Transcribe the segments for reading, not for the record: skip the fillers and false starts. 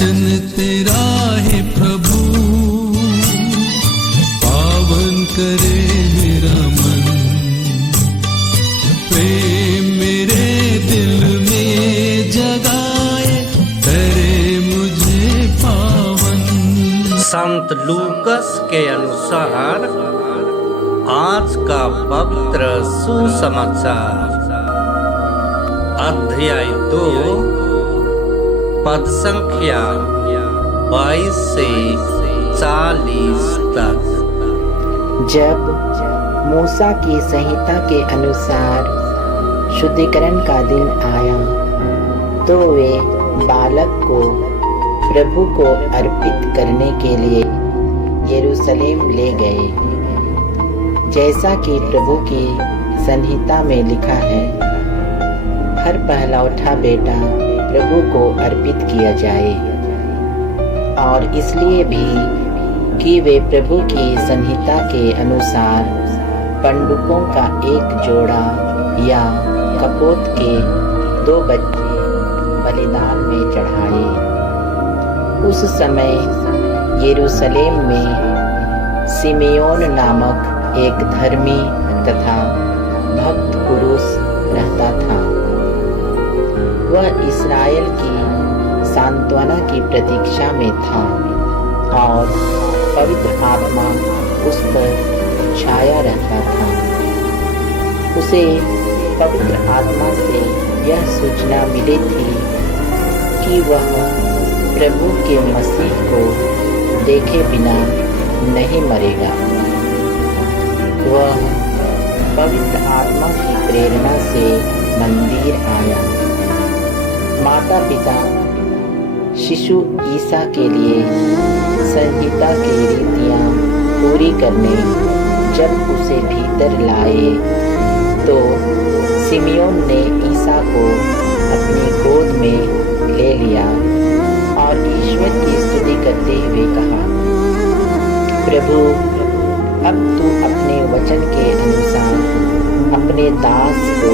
वचन तेरा है प्रभु, पावन करे मेरा मन। प्रेम मेरे दिल में जगाए, करे मुझे पावन। संत लूकस के अनुसार आज का पवित्र सुसमाचार अध्याय 2 पद संख्या 22 से 40 तक। जब मूसा की संहिता के अनुसार शुद्धिकरण का दिन आया तो वे बालक को प्रभु को अर्पित करने के लिए यरूशलेम ले गए, जैसा कि प्रभु की संहिता में लिखा है, हर पहलौठा बेटा प्रभु को अर्पित किया जाए। और इसलिए भी कि वे प्रभु की संहिता के अनुसार पंडुकों का एक जोड़ा या कपोत के 2 बच्चे बलिदान में चढ़ाए। उस समय यरूशलेम में सिमेयोन नामक एक धर्मी तथा भक्त पुरुष रहता था। वह इस्राएल की सांत्वना की प्रतीक्षा में था और पवित्र आत्मा उस पर छाया रहता था। उसे पवित्र आत्मा से यह सूचना मिली थी कि वह प्रभु के मसीह को देखे बिना नहीं मरेगा। वह पवित्र आत्मा की प्रेरणा से मंदिर आया। माता पिता शिशु ईसा के लिए संहिता की रीतियां पूरी करने जब उसे भीतर लाए तो सिमियोन ने ईसा को अपनी गोद में ले लिया और ईश्वर की स्तुति करते हुए कहा, प्रभु, अब तू अपने वचन के अनुसार अपने दास को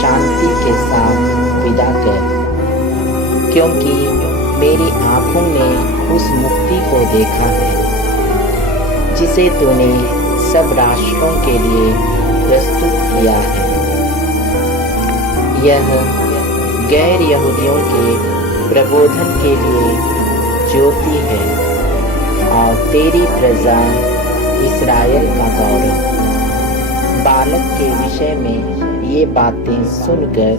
शांति के साथ विदा कर, क्योंकि मेरी आंखों ने उस मुक्ति को देखा है जिसे तूने सब राष्ट्रों के लिए प्रस्तुत किया है। यह गैर यहूदियों के प्रबोधन के लिए ज्योति है और तेरी प्रजा इस्राएल का गौरव। बालक के विषय में ये बातें सुनकर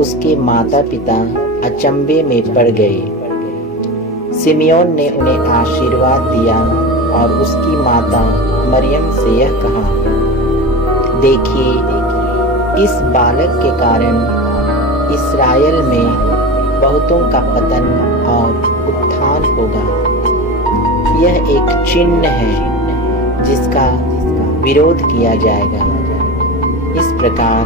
उसके माता पिता अचंभे में पड़ गए। सिमियोन ने उन्हें आशीर्वाद दिया और उसकी माता मरियम से यह कहा, देखिए, इस बालक के कारण इस्राएल में बहुतों का पतन और उत्थान होगा। यह एक चिन्ह है जिसका विरोध किया जाएगा। इस प्रकार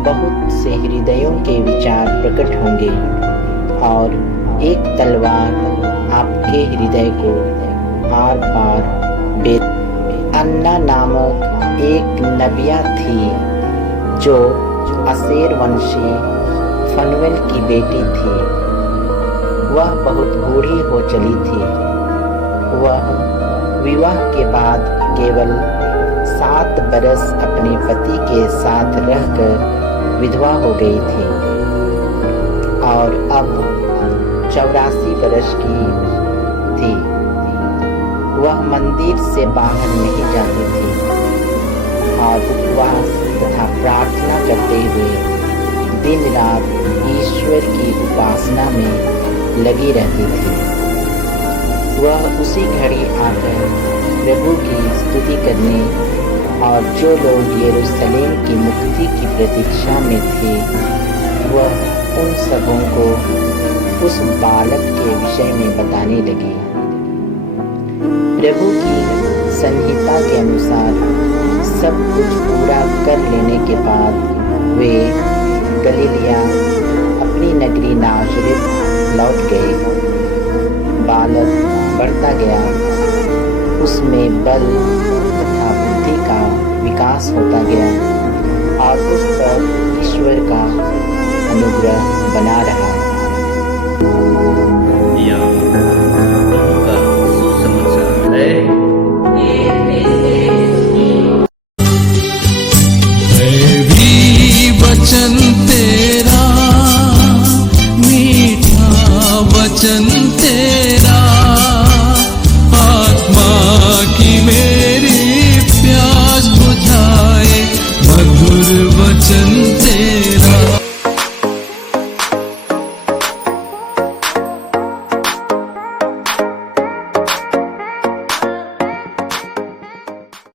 बहुत से हृदयों के विचार प्रकट होंगे और एक तलवार आपके हृदय को आर पार बेच। अन्ना नामक एक नबिया थी जो असेर वंशी फनुएल की बेटी थी। वह बहुत बूढ़ी हो चली थी। वह विवाह के बाद केवल 7 बरस अपने पति के साथ रहकर विधवा हो गई थी और अब 84 बरस की थी। वह मंदिर से बाहर नहीं जाती थी और उपवास तथा प्रार्थना करते हुए दिन रात ईश्वर की उपासना में लगी रहती थी। वह उसी घड़ी आकर प्रभु की स्तुति करने और जो लोग यरूशलेम की मुक्ति की प्रतीक्षा में थे, वह उन सबों को उस बालक के विषय में बताने लगी। प्रभु की संहिता के अनुसार सब कुछ पूरा कर लेने के बाद वे गलीलिया अपनी नगरी नाज़रेत लौट गए। बालक बढ़ता गया, उसमें बल तथा बुद्धि का विकास होता गया और उस पर ईश्वर का अनुग्रह बना रहा। वचन